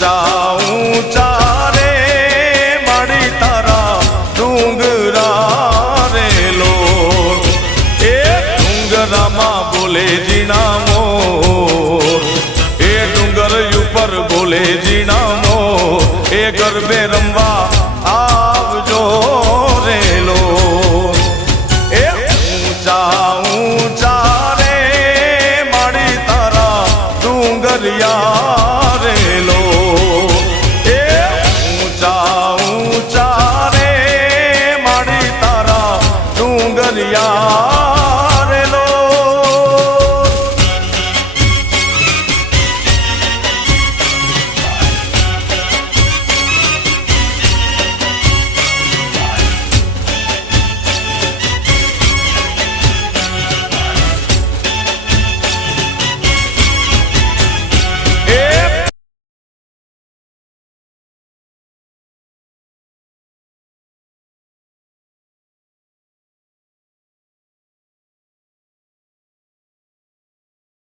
ઊંચા ઊંચા રે માડી તારા ડુંગરા રે લોલ એ ડુંગરામાં બોલે જીણા મોર એ ડુંગર ઉપર બોલે